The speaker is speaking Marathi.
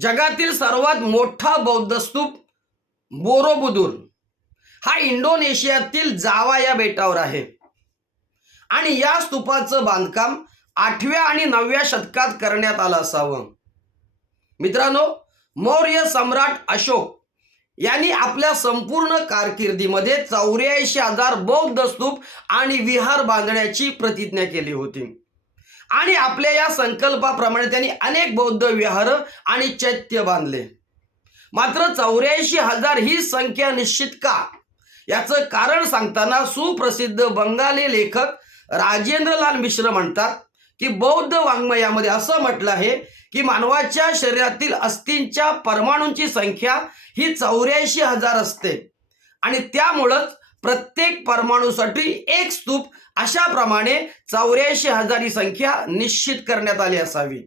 जगातील सर्वात मोठा बौद्ध स्तूप बोरोबुदूर. हा इंडोनेशियातील जावा या बेटावर आहे. आणि या स्तूपाचं बांधकाम आठव्या आणि नवव्या शतकात करण्यात आलं असावं. मित्रांनो मौर्य सम्राट अशोक यांनी आपल्या संपूर्ण कारकिर्दीमध्ये चौऱ्याऐंशी हजार बौद्ध स्तूप आणि विहार बांधण्याची प्रतिज्ञा केली होती. आणि आपल्या या संकल्पाप्रमाणे त्यांनी अनेक बौद्ध विहार आणि चैत्य बांधले. मात्र चौऱ्याऐंशी हजार ही संख्या निश्चित का? याचं कारण सांगताना सुप्रसिद्ध बंगाली लेखक राजेंद्रलाल मिश्र म्हणतात की बौद्ध वाङ्मयामध्ये असं म्हटलं आहे की मानवाच्या शरीरातील अस्थींच्या परमाणूंची संख्या ही चौऱ्याऐंशी हजार असते. आणि त्यामुळंच प्रत्येक परमाणूसाठी एक स्तूप अशा प्रमाणे चौऱ्याऐंशी हजार ही संख्या निश्चित करण्यात आली असावी.